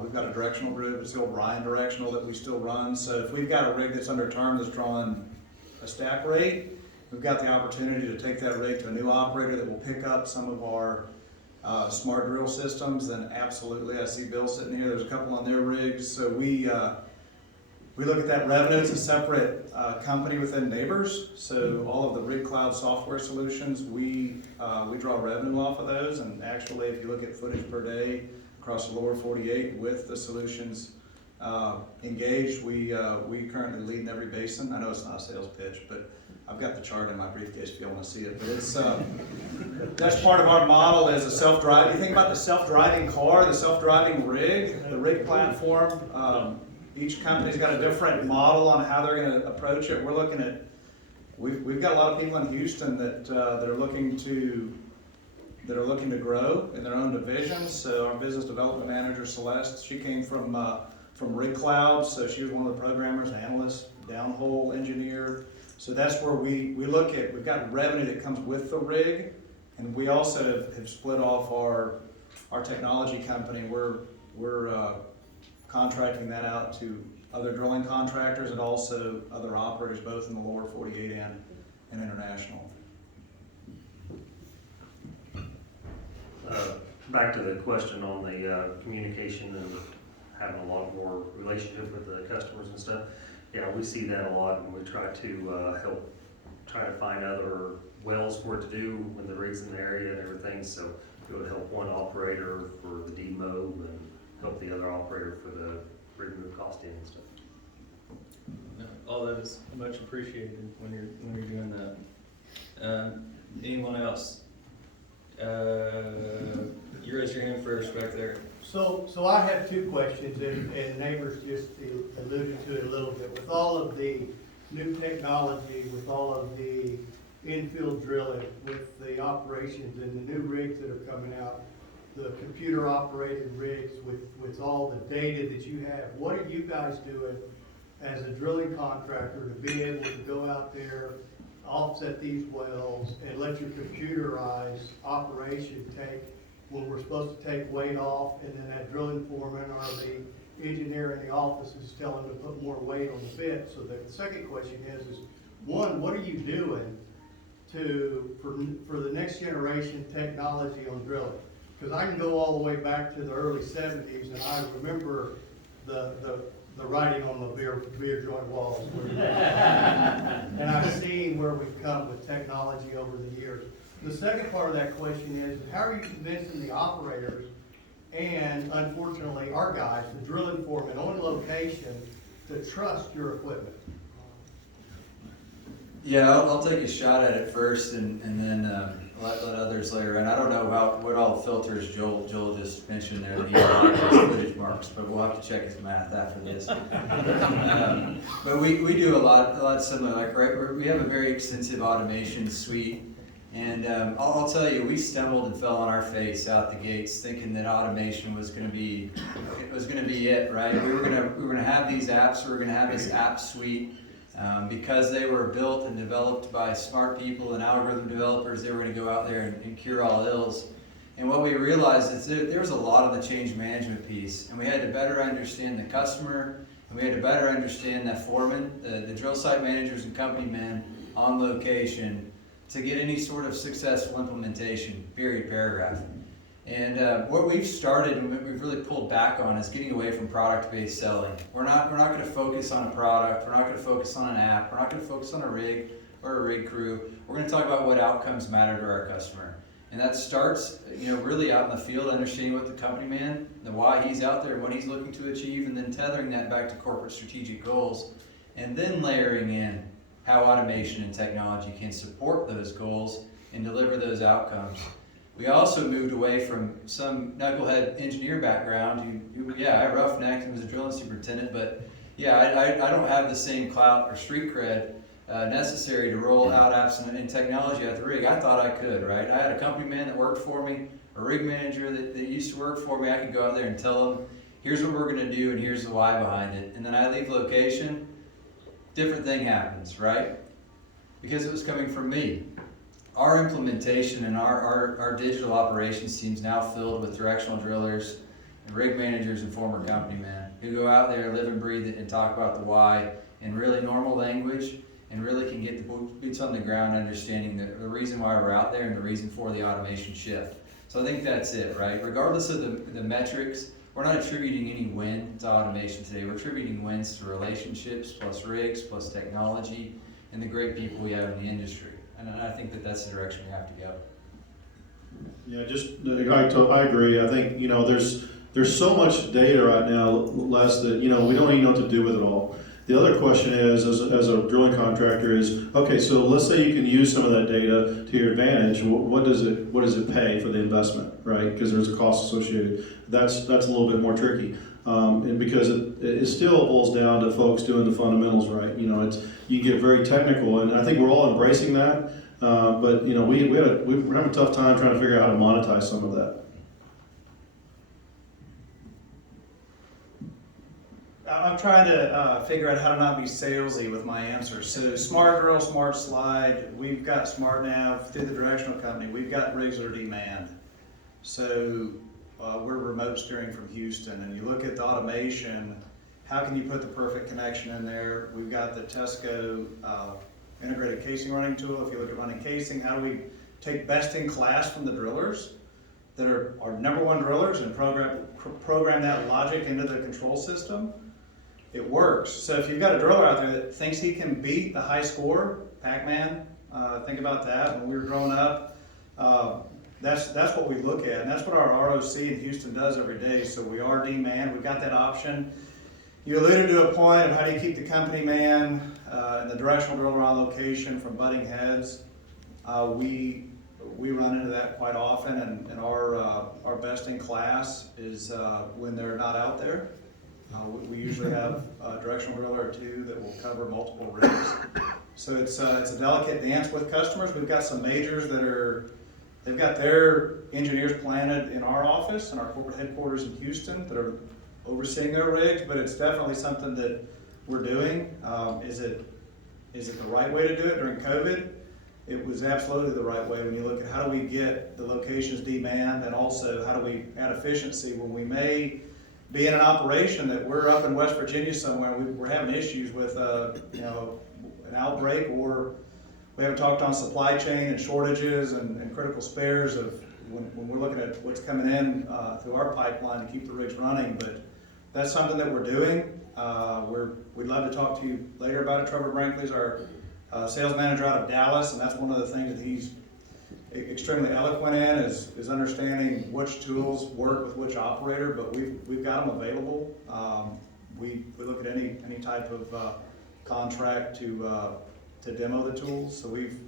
We've got a directional group, it's the old Ryan directional that we still run. So if we've got a rig that's under term that's drawing a stack rate, we've got the opportunity to take that rig to a new operator that will pick up some of our smart drill systems. Then absolutely, I see Bill sitting here, there's a couple on their rigs. So we look at that revenue. It's a separate company within Nabors. So all of the rig cloud software solutions, we draw revenue off of those. And actually, if you look at footage per day across the lower 48 with the solutions engaged, we currently lead in every basin. I know it's not a sales pitch, but I've got the chart in my briefcase if you want to see it. But it's that's part of our model as a self-driving. You think about the self-driving car, the self-driving rig, the rig platform. Each company's got a different model on how they're going to approach it. We're looking at, we've got a lot of people in Houston that are looking to grow in their own divisions. So our business development manager Celeste, she came from Rig Cloud, so she was one of the programmers, analysts, downhole engineer. So that's where we look at. We've got revenue that comes with the rig, and we also have split off our technology company. We're contracting that out to other drilling contractors and also other operators, both in the lower 48 and international. Back to the question on the communication and having a lot more relationship with the customers and stuff. Yeah, we see that a lot, and we try to try to find other wells for it to do when the rig's in the area and everything. So it would help one operator for the demob and help the other operator for the rig move costing and stuff. No, all that is much appreciated when you're doing that. Anyone else? You raised your hand first back there. So I have 2 questions, and Nabors just alluded to it a little bit. With all of the new technology, with all of the infield drilling, with the operations and the new rigs that are coming out, the computer operated rigs, with all the data that you have, what are you guys doing as a drilling contractor to be able to go out there, offset these wells, and let your computerized operation take, when we're supposed to take weight off, and then that drilling foreman or the engineer in the office is telling them to put more weight on the bit? So the second question is one, what are you doing for the next generation technology on drilling? Because I can go all the way back to the early 70s, and I remember the writing on the beer joint walls. And I've seen where we've come with technology over the years. The second part of that question is, how are you convincing the operators and, unfortunately, our guys, the drilling foremen on location, to trust your equipment? Yeah, I'll take a shot at it first, and then let others later. And I don't know what all the filters Joel just mentioned there that he footage marks, but we'll have to check his math after this. But we do a lot similar, like, right, we have a very extensive automation suite. And I'll tell you, we stumbled and fell on our face out the gates thinking that automation was gonna be it, right? We were gonna have these apps, we were gonna have this app suite. Because they were built and developed by smart people and algorithm developers, they were going to go out there and cure all ills. And what we realized is that there was a lot of the change management piece, and we had to better understand the customer, and we had to better understand that foreman, the drill site managers and company men on location to get any sort of successful implementation, period, paragraph. And what we've started and what we've really pulled back on is getting away from product-based selling. We're not going to focus on a product. We're not going to focus on an app. We're not going to focus on a rig or a rig crew. We're going to talk about what outcomes matter to our customer. And that starts, really out in the field, understanding what the company man, the why he's out there, and what he's looking to achieve, and then tethering that back to corporate strategic goals, and then layering in how automation and technology can support those goals and deliver those outcomes. We also moved away from some knucklehead engineer background who I roughnecked and was a drilling superintendent, but I don't have the same clout or street cred necessary to roll out apps and technology at the rig. I thought I could, right? I had a company man that worked for me, a rig manager that used to work for me. I could go out there and tell them, here's what we're gonna do and here's the why behind it. And then I leave location, different thing happens, right? Because it was coming from me. Our implementation and our digital operations team's now filled with directional drillers and rig managers and former company men who go out there, live and breathe it, and talk about the why in really normal language, and really can get the boots on the ground, understanding the reason why we're out there and the reason for the automation shift. So I think that's it, right? Regardless of the metrics, we're not attributing any win to automation today. We're attributing wins to relationships, plus rigs, plus technology, and the great people we have in the industry. And I think that's the direction we have to go. Yeah, I agree. I think, there's so much data right now, Les, that, we don't even know what to do with it all. The other question is, as a drilling contractor is, okay, so let's say you can use some of that data to your advantage. What does it pay for the investment, right? Because there's a cost associated. That's a little bit more tricky. And because it still boils down to folks doing the fundamentals right. You get very technical, and I think we're all embracing that. But we're having a tough time trying to figure out how to monetize some of that. I'm trying to figure out how to not be salesy with my answers. So smart drill, smart slide. We've got smart nav through the directional company. We've got rigs that are demand. So we're remote steering from Houston, and you look at the automation. How can you put the perfect connection in there? We've got the Tesco integrated casing running tool. If you look at running casing, how do we take best in class from the drillers that are our number one drillers and program that logic into the control system? It works. So if you've got a driller out there that thinks he can beat the high score, Pac-Man, think about that. When we were growing up, that's what we look at, and that's what our ROC in Houston does every day. So we are demand. We've got that option. You alluded to a point of how do you keep the company man and the directional driller on location from butting heads. We run into that quite often, and our best in class is when they're not out there. We usually have a directional driller or two that will cover multiple rigs. So it's a delicate dance with customers. We've got some majors they've got their engineers planted in our office, in our corporate headquarters in Houston, that are overseeing their rigs, but it's definitely something that we're doing. Is it the right way to do it during COVID? It was absolutely the right way when you look at how do we get the locations demand, and also how do we add efficiency when we may be in an operation that we're up in West Virginia somewhere, we're having issues with an outbreak, or we haven't talked on supply chain and shortages and critical spares of when we're looking at what's coming in through our pipeline to keep the rigs running. But that's something that we're doing. We'd love to talk to you later about it. Trevor Brinkley's our sales manager out of Dallas, and that's one of the things that he's extremely eloquent in is understanding which tools work with which operator. But we've got them available. We look at any type of contract to demo the tools. So we've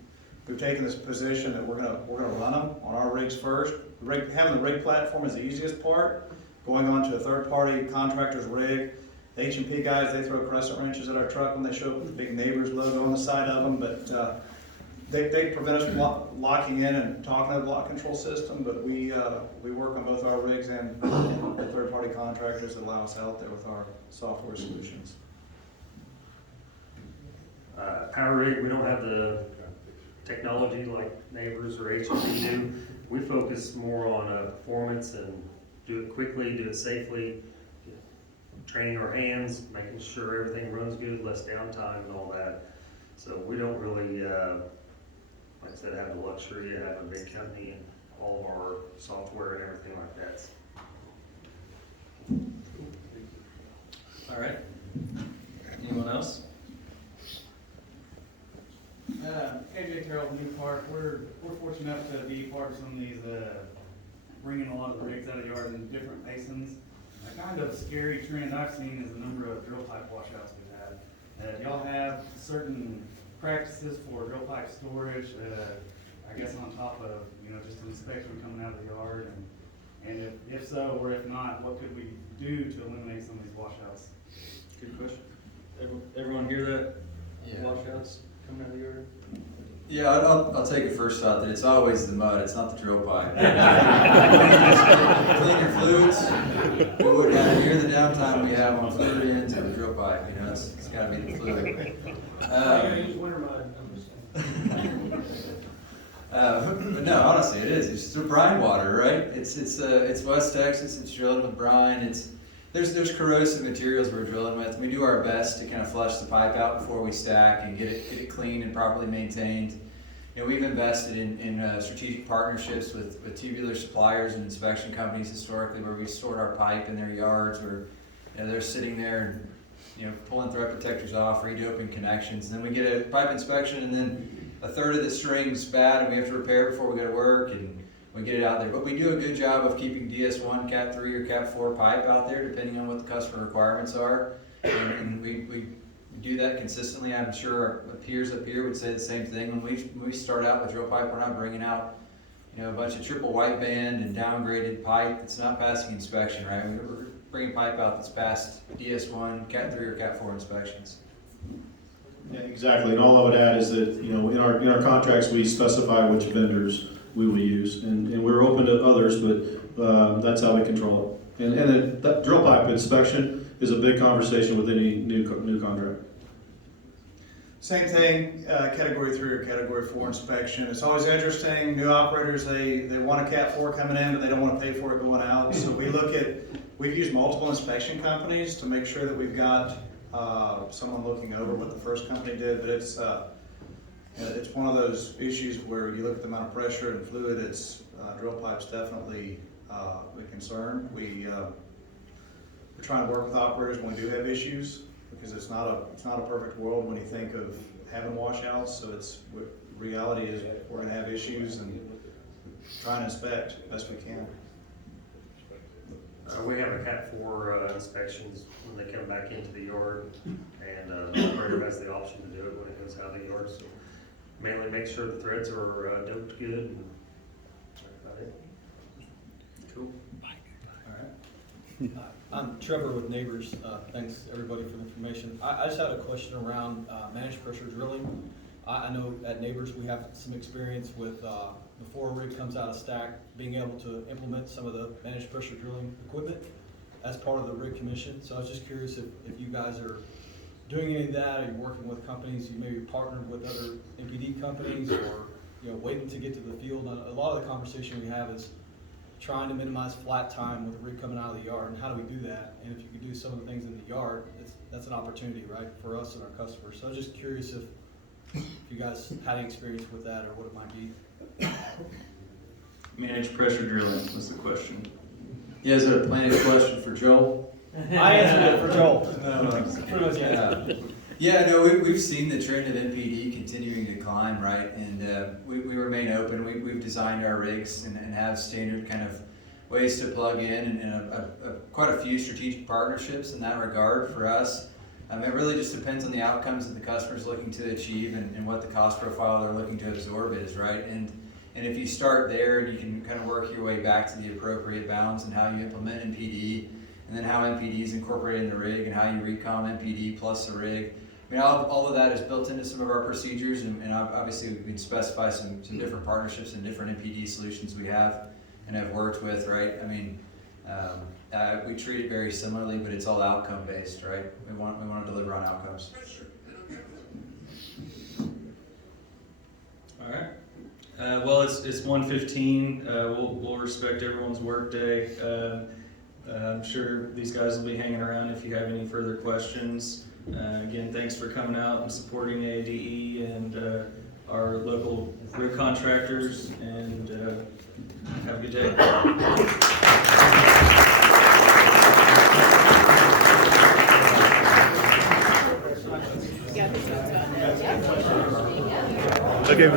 taken this position that we're gonna run them on our rigs first. Having the rig platform is the easiest part. Going on to a third-party contractor's rig, The H&P guys, they throw crescent wrenches at our truck when they show up with the big Nabors logo on the side of them, but they prevent us from locking in and talking to the block control system, but we work on both our rigs and the third-party contractors that allow us out there with our software solutions. Power rig, we don't have the technology like Nabors or H&P do. We focus more on performance and do it quickly, do it safely, training our hands, making sure everything runs good, less downtime and all that. So we don't really, like I said, have the luxury of having a big company and all of our software and everything like that. All right. Anyone else? AJ Terrell, New Park, we're fortunate enough to be part of some of these, bringing a lot of the rigs out of the yard in different basins. A kind of scary trend I've seen is the number of drill pipe washouts we've had. Do y'all have certain practices for drill pipe storage, I guess on top of, just an inspection coming out of the yard? And if so, or if not, what could we do to eliminate some of these washouts? Good question. Everyone hear that? Yeah. Washouts coming out of the yard? Yeah, I'll take a first shot that it's always the mud, it's not the drill pipe. Clean your fluids. We would have, here the downtime we have on fluid ends and the drill pipe, it's gotta be the fluid. But no, honestly, it is. It's just brine water, right? It's West Texas. It's drilling with brine. There's corrosive materials we're drilling with. We do our best to kind of flush the pipe out before we stack and get it clean and properly maintained. We've invested in strategic partnerships with tubular suppliers and inspection companies historically, where we stored our pipe in their yards, where they're sitting there and pulling thread protectors off, redoping connections, and then we get a pipe inspection, and then a third of the string's bad, and we have to repair it before we go to work, and we get it out there. But we do a good job of keeping DS1, Cat 3, or Cat 4 pipe out there, depending on what the customer requirements are. And we do that consistently. I'm sure our peers up here would say the same thing. When we start out with drill pipe, we're not bringing out a bunch of triple white band and downgraded pipe that's not passing inspection, right? We're bringing pipe out that's passed DS1, Cat 3, or Cat 4 inspections. Yeah, exactly, and all I would add is that, in our contracts, we specify which vendors we will use, and we're open to others, but that's how we control it. And then that drill pipe inspection is a big conversation with any new contract. Same thing, Category 3 or Category 4 inspection. It's always interesting, new operators, they want a Cat 4 coming in, but they don't want to pay for it going out. So we've used multiple inspection companies to make sure that we've got someone looking over what the first company did, but it's one of those issues where you look at the amount of pressure and fluid. It's drill pipe's definitely a concern. We're trying to work with operators when we do have issues, because it's not a perfect world when you think of having washouts. So reality is we're going to have issues, and try and inspect best we can. We have a Cat 4 inspections when they come back into the yard, and the operator has the option to do it when it goes out of the yard. So mainly make sure the threads are doped good, and that's about it. Cool. All right. I'm Trevor with Nabors. Thanks everybody for the information. I just had a question around managed pressure drilling. I know at Nabors we have some experience with before a rig comes out of stack, being able to implement some of the managed pressure drilling equipment as part of the rig commission. So I was just curious if you guys are doing any of that. Are you working with companies? You maybe partnered with other MPD companies, or waiting to get to the field? A lot of the conversation we have is trying to minimize flat time with a rig coming out of the yard, and how do we do that? And if you could do some of the things in the yard, that's an opportunity, right, for us and our customers. So I was just curious if you guys had any experience with that, or what it might be. Managed pressure drilling was the question. Yeah, is that a planning question for Joel? I answered it for Joel. No. Yeah, no, we've seen the trend of MPD continuing to climb, right? And we remain open. We've designed our rigs and have standard kind of ways to plug in, and quite a few strategic partnerships in that regard for us. It really just depends on the outcomes that the customer's looking to achieve and what the cost profile they're looking to absorb is, right? And if you start there, you can kind of work your way back to the appropriate bounds and how you implement MPD. and then how MPD is incorporated in the rig, and how you recom MPD plus the rig. I mean, all of that is built into some of our procedures, and obviously we can specify some different partnerships and different MPD solutions we have and have worked with, right? I mean, we treat it very similarly, but it's all outcome based, right? We want to deliver on outcomes. All right. Well, it's 1:15. We'll respect everyone's work day. I'm sure these guys will be hanging around if you have any further questions. Again, thanks for coming out and supporting ADE and our local rig contractors, and have a good day. Okay,